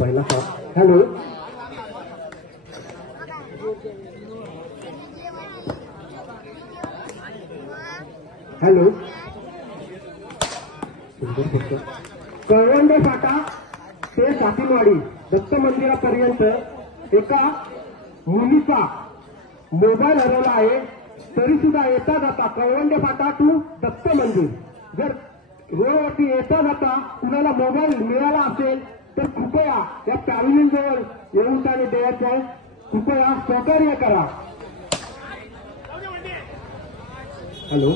पहिला shot. Hello hello कळवंडे फाटा ते सातीनवाडी दत्त मंदिरापर्यंत एका मुलीचा मोबाईल हरवला आहे. तरी सुद्धा येता जाता कळवंडे फाटा टू दत्त मंदिर जर रोडवरती येता जाता कुणाला मोबाईल मिळाला असेल तर कृपया या पॅव्हिलियन जवळ येऊन त्याने द्यायचं आहे. कृपया सहकार्य करा. हॅलो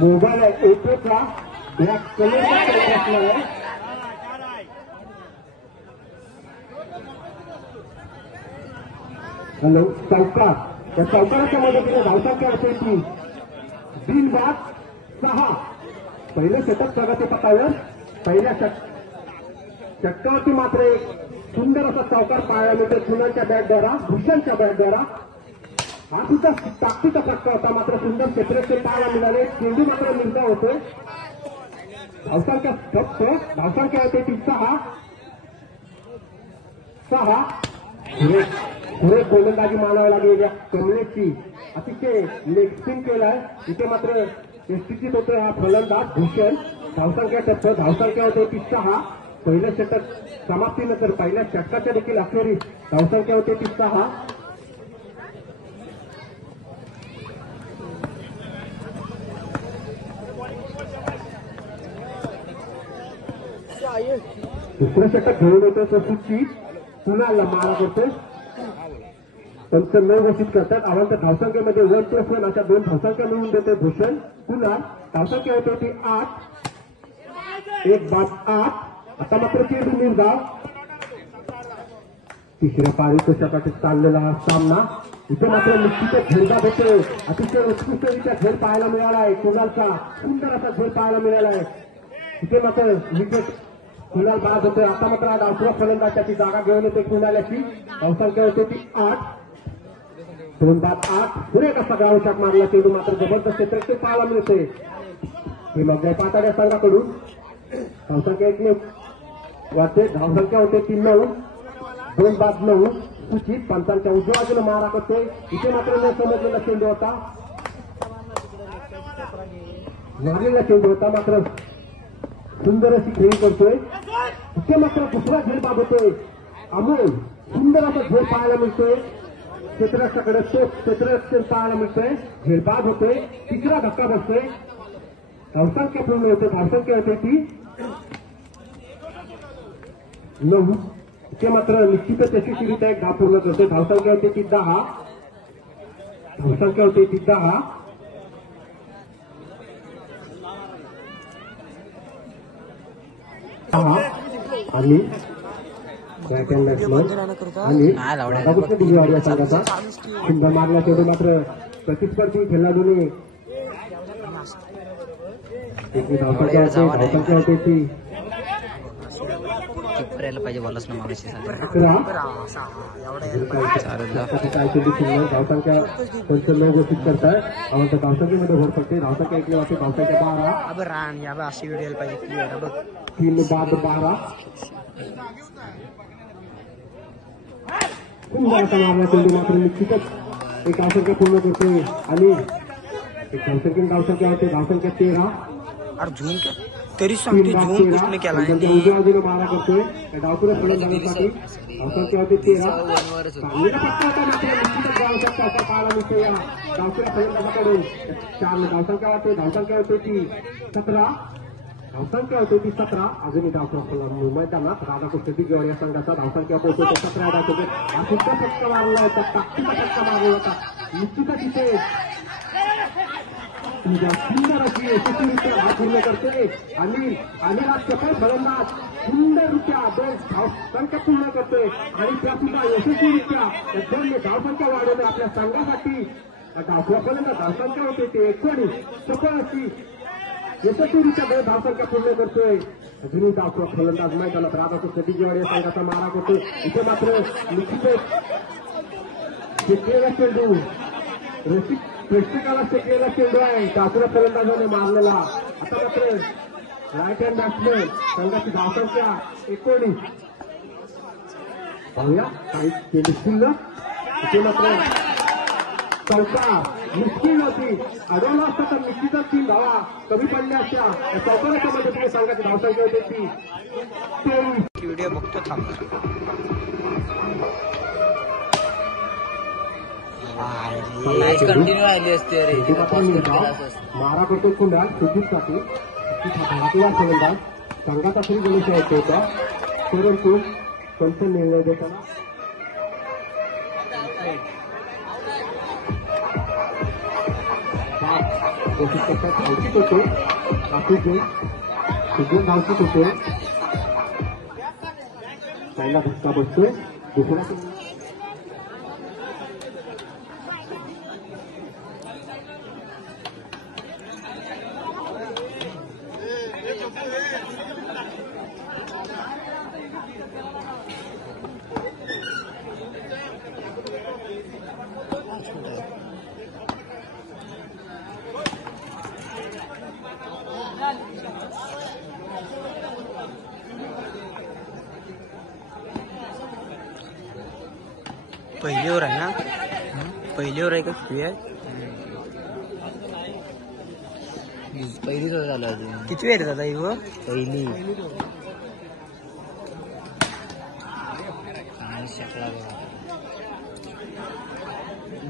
मोबाईल एकोचा ब्लॅक कलरचा असणार आहे. हॅलो चौकार या चौकाराच्या मदतीने धावसंख्या असेल ती 3-6. पहिलं षटक प्रगती पथावर पहिल्या षटकावरती मात्र एक सुंदर असा चौकार पाहायला मिळतो सुनांच्या बॅटद्वारा भूषणच्या बॅटद्वारा. हा सुद्धा ताकदीचा फटका होता. मात्र सुंदर क्षेत्रक्षे पाहायला मिळाले. चेंडू मात्र निर्धार होतोय. धावसंख्या फक्त धावसंख्या होते ती 6. पुढे गोलंदाजी मानावी लागेल या कमलेशची. अतिशय लेग स्पिन केलाय. इथे मात्र निश्चित होतोय हा फलंदाज भूषण. धावसंख्या टप्प धावसंख्या होते ती 6. पहिलं षटक समाप्तीनंतर पहिल्या षटकाच्या देखील अखेरीस धावसंख्या होते ती 6. दुसरं षटक घेऊन येतो तो सुट्टी पुन्हा मारा करतो. पंच 9 घोषित करतात. अवंत धावसंख्येमध्ये 1+1 अशा 2 धावसंख्या मिळवून देते भूषण. पुन्हा धावसंख्या होते ती 8. 1-8. आता मात्र चेंडू निर्धाव. तिसऱ्या पारितोषिकासाठी चाललेला हा सामना इथे मात्र निश्चितच झेलबाद होते. अतिशय उत्कृष्टरित्या झेल पाहायला मिळाला आहे. कुणालचा सुंदर असा झेल पाहायला मिळाला आहे. इथे मात्र विकेट कुणाल बाद होते. आता मात्र हा डावखुरा फलंदाज त्याची जागा घेऊन येते कुणाल्याची. धावसंख्या होते ती 8. 2-8. पुढे कसा ग्राउंड मारला चेंडू मात्र जबरदस्त क्षेत्र पाहायला मिळते. हे मग पाताड्या संघाकडून धावसंख्या 1 वाटते. धावसंख्या होते ती 9. 2-9. सूचित पंचांच्या उजव्या बाजूला मारा करते. इथे मात्र न समजलेला चेंडू होता. मारलेला चेंडू होता. मात्र सुंदर अशी खेळी करतोय. इथे मात्र दुसरा झेल बाद होतोय. अमोल सुंदर असा झेल पाहायला मिळतोय. क्षेत्ररक्षकाकडे तो क्षेत्ररक्षण पाहायला मिळतोय. झेल बाद होतोय. तिसरा धक्का बसतोय. धावसंख्या पूर्ण होते. धावसंख्या होते ती 9. इथे मात्र निश्चितच यशस्वीरित्या एक धाव पूर्ण करतोय. धावसंख्या होते ती 10. धावसंख्या होते ती 10. आणि बॅट अँड बॅट्समन आणि राधाकृष्ण बिजवाडी या संघाचा सुंदर मारला चेंडू मात्र प्रतिस्पर्धी खेळाडूंनी धावसंख्या होते ती पाहिजे बोलच ना मागाशी धावसंख्या 9 घोषित करताय. अवंत धावसंख्येमध्ये भर पडते. धावसंख्या 1 वाटते. धावसंख्या 12. अशी व्हिडिओ पाहिजे क्लिअर बघ. 3-12. सुंदर असा मारला चेंडू मात्र निश्चितच एक धावसंख्या पूर्ण करते. आणि एक धावसंख्या होते. धावसंख्या 13. झूम तरी सांगते झूम कुठने केला उजव्या बाजूला मारा करतोय. डावपुऱ्या फलंदाजासाठी धावसंख्या होते 13. पाहायला मिळतो या डावपुऱ्या फलंदाजाकडून. 4 धावसंख्या होते. धावसंख्या होते ती 17. धावसंख्या होते ती 17. अजूनही धावसंख्या मैदानात राधाकृष्ण बिजवाडी या संघाचा धावसंख्या पोहोचवतो 17 धावसंख्या. हा सुद्धा फटका मारला होता. ताकदीचा फटका मारला होता. निश्चितच इथे सुंदर अशी यशस्वीरित्या हा पूर्ण करते. आणि अनिराज चपळ फलंदाज सुंदररित्या 2 धावसंख्या पूर्ण करतोय. आणि त्या सुद्धा यशस्वीरित्या 2 धावसंख्या वाढवणे आपल्या संघासाठी. डावखुरा फलंदाज धावसंख्या होते ते 19. चपळ अशी यशस्वीरित्या 2 धावसंख्या पूर्ण करतोय. अजूनही डावखुरा फलंदाज मैदानात राधाकृष्ण बिजवाडी या संघाचा मारा करतोय. इथे मात्र निश्चितच चेंडू प्रेक्षकाला टेकलेला चेंडू आहे चाचरा फलंदाजाने मारलेला. आता मात्र राईट हँड बॅट्समॅन संघाची धावसंख्या 19. पाहूया काही चेंडू शिल्लक इथे मात्र चौका मुश्किल होती. अडवला असता तर निश्चितच 3 धावा कमी पडल्या असत्या. चौकाराच्या मदतीने संघाची धावसंख्या होते ती 23. व्हिडिओ बघतो थांब. कंटिन्यू आली असते रे. मारा करतो पुन्हा सुजितसाठी भारतीय फलंदाज संघाचा तरी गणेश यायचा होता परंतु पंच निर्णय देताना कोशिश करतात धावचित होते. सुजित धावचित होते. पहिला धक्का बसतोय. दुसरा पहिली ओव्हर आहे ना. पहिली ओव्हर आहे का फ्री आहे. पहिलीच झालं अजून. किती वेळ दादा ही ओव्हर. पहिली शकला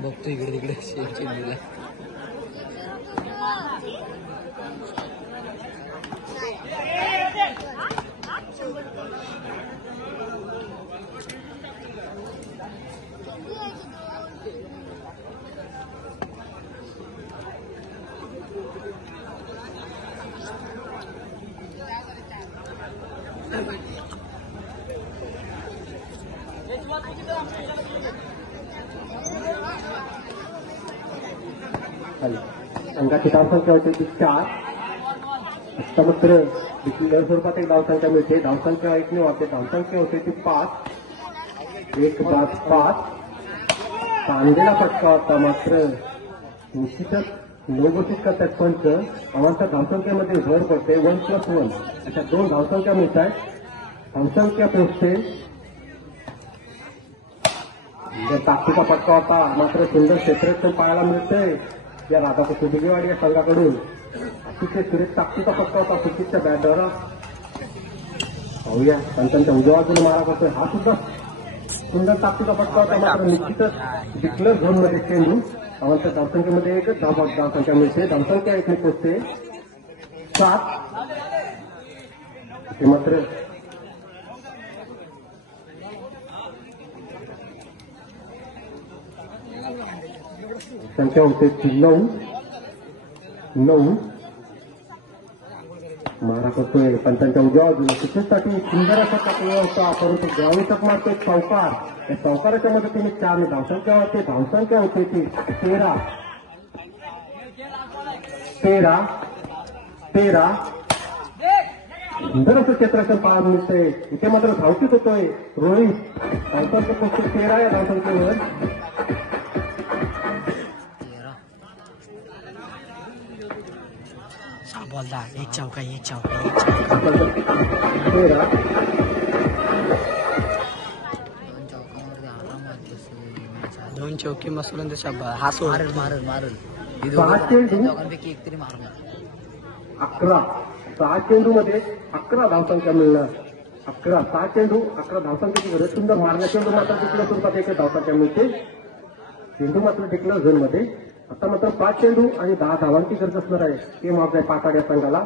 बघतो इकडे तिकडे चेंडूला. संघाची धावसंख्या होते ती 4. आता मात्र डिक्लेअर स्वरूपात एक धावसंख्या मिळते. धावसंख्या 1 ने वाढते. धावसंख्या होते ती 5. 1-5. कांदेला फटका होता मात्र निश्चितच नो घोषित करतात पंच. आव्हानाच्या धावसंख्येमध्ये भर पडते. 1+1 अशा 2 धावसंख्या मिळत आहेत. धावसंख्या पोहोचते. ताकदीचा फटका होता मात्र सुंदर क्षेत्ररक्षण पाहायला मिळतंय या राधाकृष्ण बिगेवाडी या संघाकडून. अतिशय सुरेख ताकदीचा फटका होता सुचितच्या बॅटवर. पाहूया पंचांच्या उजव्या बाजूने मारा करतोय. हा सुद्धा सुंदर ताकदीचा फटका होता मात्र निश्चितच डिक्लेअर झोनमध्ये चेंडू. आव्हानाच्या धावसंख्येमध्ये एकच धावसंख्या मिळते. धावसंख्या 1 ने पोचते 7. ते मात्र संख्या होते 9. मारा करतोय पंचांच्या उजव्या बाजूला. सुचितसाठी सुंदर असा टाकला होता परंतु ग्राउंड चक मारतोय चौकार. या चौकाराच्या मदतीने 4 ने धावसंख्या होते. धावसंख्या होते ती 13. सुंदर असं क्षेत्ररक्षण पाहायला मिळतंय. इथे मात्र धावतीत होतोय रोहित. धावसंख्या पोहोचते 13 या धावसंख्येवर. बोलदा एक चौका. 2 चौकी मसलून ते शब्बा. हा सोड मारल 6 चेंडू दोघांपैकी एक तरी मारणार. 11. 6 चेंडूमध्ये 11 धावसंख्या मिळणार. 6 चेंडू 11 धावसंख्येची गरज. सुंदर मारल्या चेंडू मात्र डिक्लेअर स्वरूपात 1 धावसंख्या मिळते. चेंडू मात्र डिक्लेअर झोनमध्ये. आता मात्र 5 चेंडू आणि 10 धावांची गरज असणार आहे. ते मात्र आहे पाकाड या संघाला.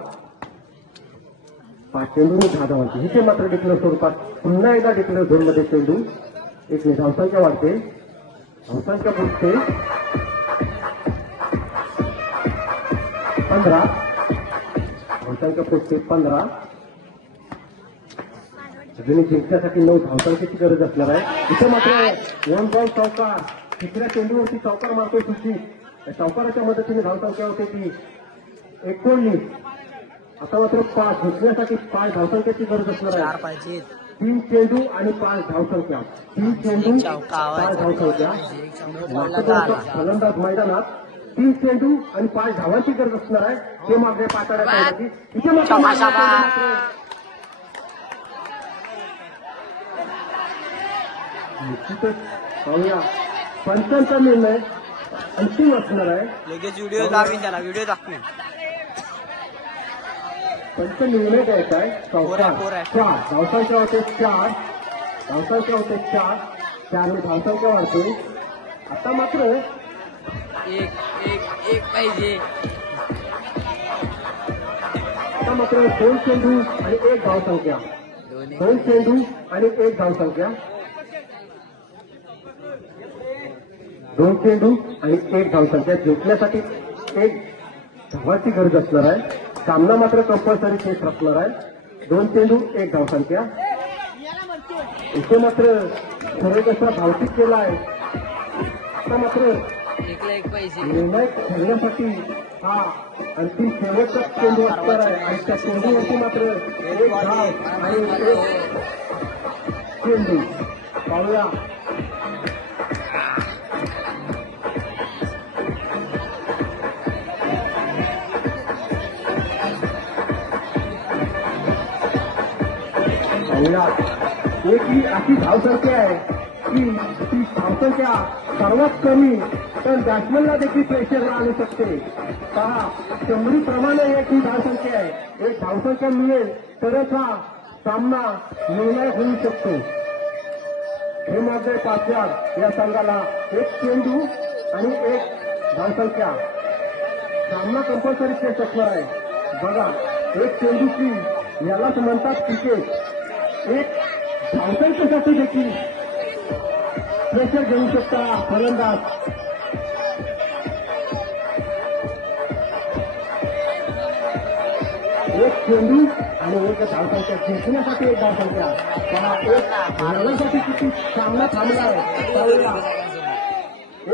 5 चेंडू आणि 10 धावांची. इथे मात्र डिक्लेअर स्वरूपात पुन्हा एकदा डिक्लेअर झोनमध्ये चेंडू. 1 ने धावसंख्या वाढते. धावसंख्या पोहोचते 15. धावसंख्या पोहोचते 15. अजून जिंकण्यासाठी 9 धावसंख्येची गरज असणार आहे. इथे मात्र 1 बॉल चौकार. तिसऱ्या चेंडूवरती चौकार मारतोय सुचित. चौकाराच्या मदतीने धावसंख्या होते ती 19. आता मात्र 5 जिंकण्यासाठी 5 धावसंख्येची गरज असणार आहे. 4 पाहिजेत. 3 चेंडू आणि 5 धावसंख्या. 3 चेंडू एक चौका 5 धावसंख्या. चौका. फलंदाज मैदानात 3 चेंडू आणि 5 धावांची गरज असणार आहे. ते मागे पाताळ्यात आहे. इथे मात्र चौका, चौका. निश्चितच पाहूया पंचांचा निर्णय अंतिम असणार आहे. लगेच व्हिडिओ दाखवीन त्याला, व्हिडिओ दाखवीन. पंच निर्णय द्यायचा आहे. फोर आहे. 4 धावसंख्या होते 4 धावसंख्या होते 4 ने धावसंख्या वाढते. आता मात्र एक पाहिजे. आता मात्र 2 चेंडू आणि 1 धावसंख्या. 2 चेंडू आणि 1 धावसंख्या. 2 चेंडू आणि 1 धावसंख्या. जिंकण्यासाठी 1 धावाची गरज असणार आहे. सामना मात्र कंपल्सरी खेळ असणार आहे. 2 चेंडू 1 धावसंख्या. इथे मात्र सर्व कसा धावतीक केला आहे. आता मात्र एकला एक पाहिजे. निर्णय खेळण्यासाठी हा अंतिम शेवटचा चेंडू असणार आहे आणि त्या चेंडूवरती मात्र 1 धाव आणि 1 चेंडू. पाहूया एक ही अशी धावसंख्या आहे की ती धावसंख्या सर्वात कमी पण बॅट्समनला देखील प्रेशर आणू शकते. पहा 100प्रमाणे एक ही धावसंख्या आहे. एक धावसंख्या मिळेल तरच हा सामना निर्णय होऊ शकतो. हे माझे पाचव्यात या संघाला 1 चेंडू आणि 1 धावसंख्या. सामना कंपल्सरी खेळ असणार आहे. बघा 1 चेंडूची यालाच म्हणतात क्रिकेट. 1 धावसंख्येसाठी देखील प्रेशर घेऊ शकता फलंदाज. एक चेंडू आणि 1 धावसंख्या. जिंकण्यासाठी 1 धावसंख्या. पहा 1 धावण्यासाठी किती सामना थांबला आहे.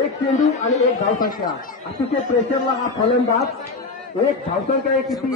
1 चेंडू आणि 1 धावसंख्या. अतिशय प्रेशरला हा फलंदाज. 1 धावसंख्या आहे किती